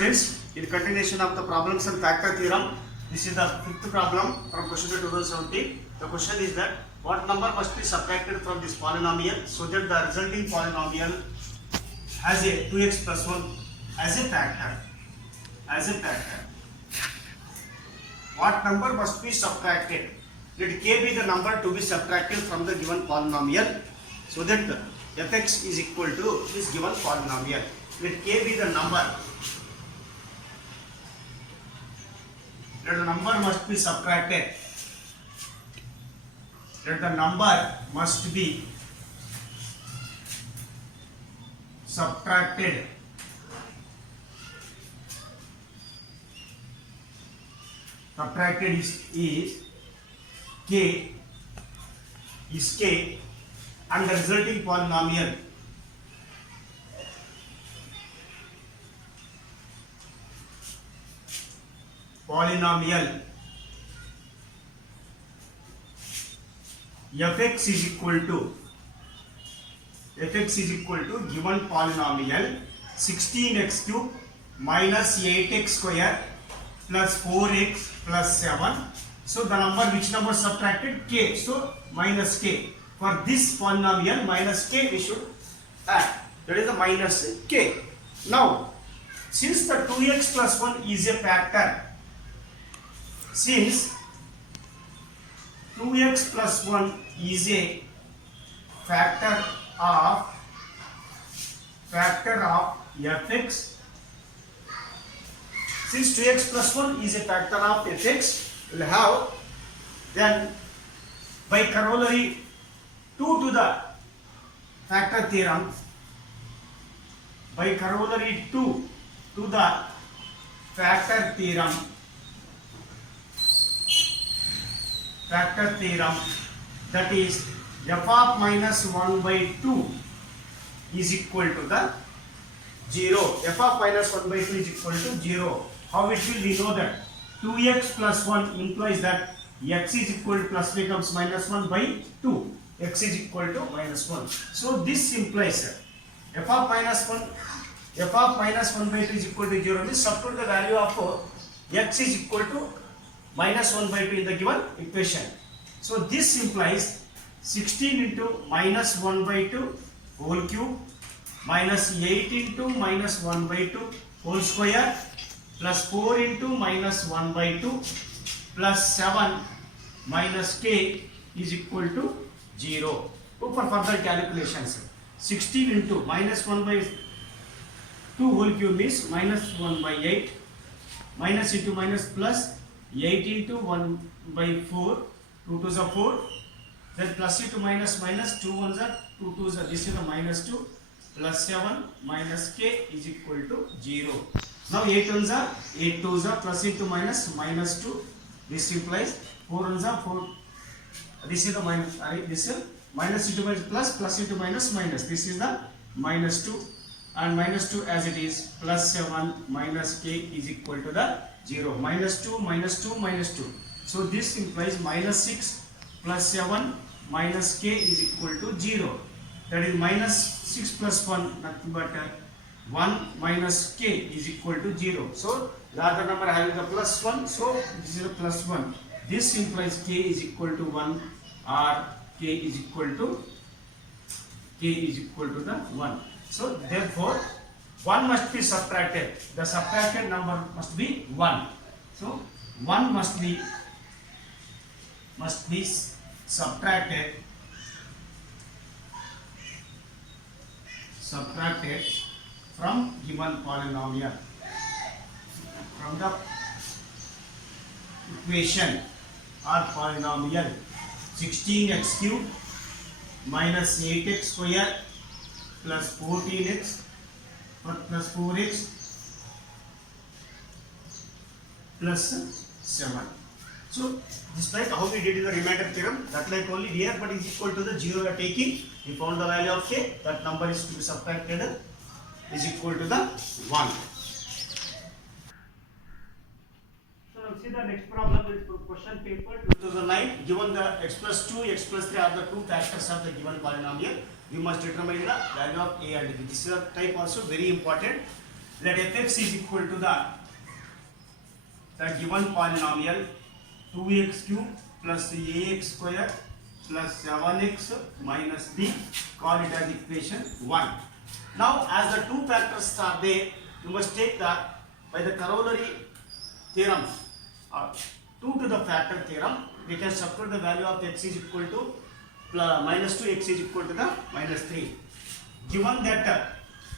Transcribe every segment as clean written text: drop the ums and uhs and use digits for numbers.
students, in continuation of the problems and factor theorem, this is the fifth problem from question 2017. The question is that what number must be subtracted from this polynomial so that the resulting polynomial has a 2x plus 1 as a factor. What number must be subtracted? Let k be the number to be subtracted from the given polynomial so that fx is equal to this given polynomial. Let k be the number. Let the number must be subtracted. Let the number must be subtracted is k and the resulting polynomial fx is equal to given polynomial 16x cube minus 8x square plus 4x plus 7. So the number, which number subtracted? K. So minus k. For this polynomial minus k we should add. That is the minus k. Now since the 2x plus 1 is a factor, since 2x plus 1 is a factor of fx, since 2x plus 1 is a factor of fx, we will have then by corollary 2 to the factor theorem, by corollary 2 to the factor theorem, that is f of minus 1 by 2 is equal to the 0. F of minus 1 by 2 is equal to 0. How it will? We know that 2x plus 1 implies that x is equal to plus becomes minus 1 by 2. X is equal to minus 1. So this implies f of minus 1 by 2 is equal to 0 means substitute the value of x is equal to minus 1 by 2 in the given equation. So this implies 16 into minus 1 by 2 whole cube minus 8 into minus 1 by 2 whole square plus 4 into minus 1 by 2 plus 7 minus k is equal to 0. Go for further calculations. 16 into minus 1 by 2 whole cube means minus 1 by 8, minus into minus plus 8 into 1 by 4, 2 2s are 4, then plus into minus minus 2 1s are 2 2s are, this is the minus 2 plus 7 minus k is equal to 0. Now 8 1s are 8 2s are plus into minus minus 2, this implies 4 1s are 4, this is the minus, this is minus into minus plus into minus minus, this is the minus 2 and minus 2 as it is plus 7 minus k is equal to the 0. Minus 2 minus 2 minus 2. So this implies minus 6 plus 7 minus k is equal to 0. That is minus 6 plus 1 nothing but 1 minus k is equal to 0. So the other number having the plus 1, so this is a plus 1. This implies k is equal to 1 or k is equal to the 1. So therefore 1 must be subtracted. The subtracted number must be 1. So 1 must be subtracted from given polynomial, from the equation or polynomial 16x cube minus 8x square plus 14x plus 4x plus 7. So despite how we did in the remainder theorem, that like only here, but is equal to the 0 we are taking. We found the value of k, that number is to be subtracted is equal to the 1. So now see the next problem is question paper 2009. Given the x plus 2, x plus 3 are the two factors of the given polynomial, you must determine the value of a and b. This is a type also very important. let fx is equal to the given polynomial 2x cube plus ax square plus 7x minus b, call it as equation 1. Now as the two factors are there, you must take the by the corollary theorem or 2 to the factor theorem, we can substitute the value of x is equal to minus 2, x is equal to the minus 3. Given that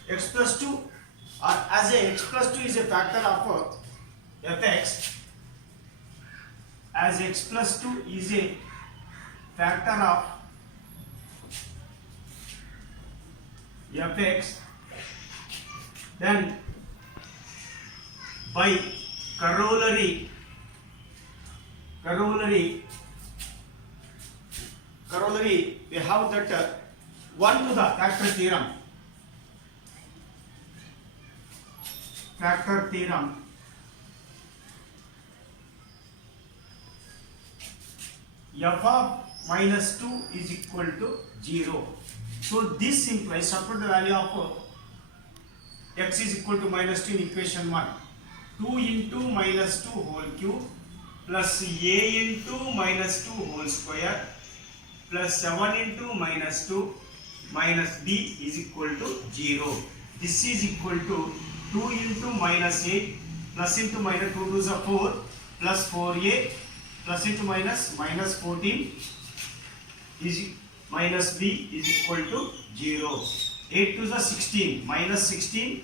x plus 2 or as a x plus 2 is a factor of fx, as x plus 2 is a factor of fx, then by corollary we have that 1 to the factor theorem f of minus 2 is equal to 0. So this implies substitute the value of x is equal to minus 2 in equation 1. 2 into minus 2 whole cube plus a into minus 2 whole square plus 7 into minus 2 minus b is equal to 0. This is equal to 2 into minus 8 plus into minus 2 to the 4 plus 4a plus into minus minus 14 is minus b is equal to 0. 8 to the 16 minus 16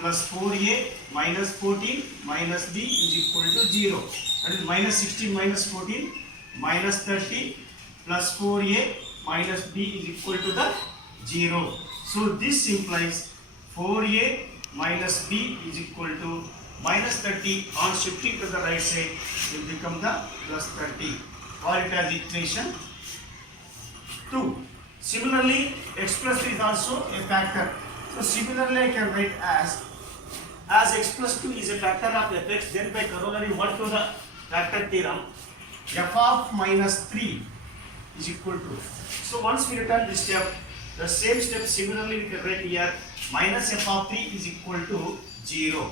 plus 4a minus 14 minus b is equal to 0. That is minus 16 minus 14 minus 30 plus 4a minus b is equal to the 0. So this implies 4a minus b is equal to minus 30. On shifting to the right side will become the plus 30. Call it as equation 2. Similarly, x plus 3 is also a factor. So similarly, I can write as x plus 2 is a factor of fx, then by corollary 1 to the factor theorem, f of minus 3 is equal to. So once we return this step, the same step similarly we can write here minus f of 3 is equal to 0.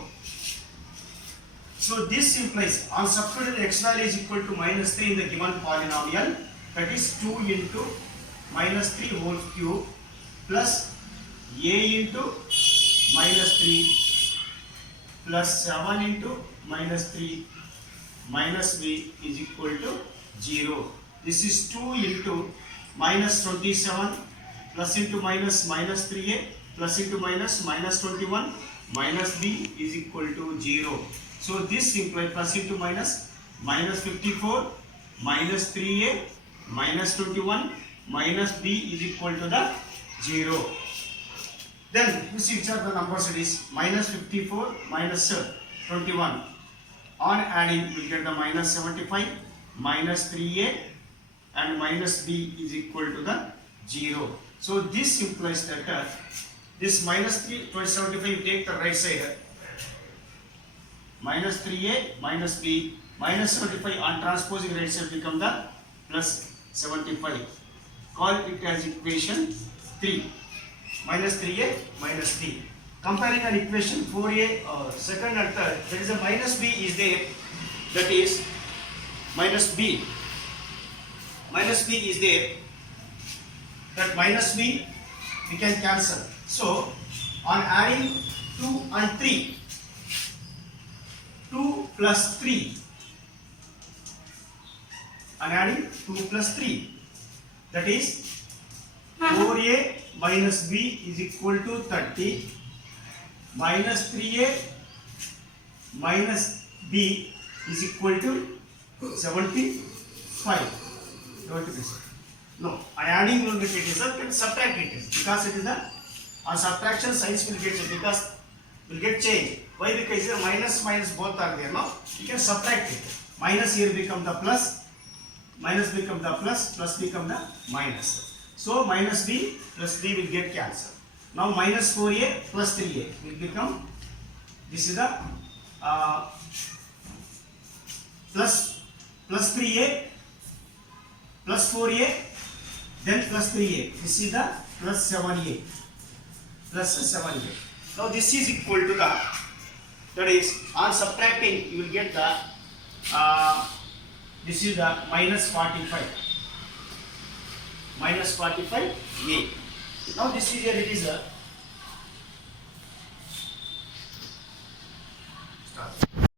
So this implies on substituting x value is equal to minus 3 in the given polynomial, that is 2 into minus 3 whole cube plus a into minus 3 plus 7 into minus 3 minus b is equal to 0. This is 2 into minus 27 plus into minus minus 3a plus into minus minus 21 minus b is equal to 0. So this implies plus into minus minus 54 minus 3a minus 21 minus b is equal to the 0. Then you see which are the numbers. It is minus 54 minus 21. On adding we get the minus 75 minus 3a and minus b is equal to the 0. So this implies that this minus 75 you take the right side, minus 3a minus b minus 75 on transposing right side become the plus 75. Call it as equation 3. Minus 3a minus b. Comparing an equation 4a second and third, there is a minus b is there, that is minus b. Minus b is there, that minus b we can cancel. So on adding 2 and 3, 2 plus 3, on adding 2 plus 3, that is 4a minus b is equal to 30 minus 3a minus b is equal to 75. No, I adding will get it result and subtract it because it is the on subtraction signs will get because will get change. Why? Because the minus minus both are there. No, you can subtract it. Minus here become the plus, minus become the plus, plus become the minus. So minus b plus b will get cancelled. Now minus 4a plus 3a will become, this is the plus 3a plus 4a then plus 3a. This is the plus 7a plus 7a. Now this is equal to the, that is on subtracting you will get the this is the minus 45 a. Now this is here, it is a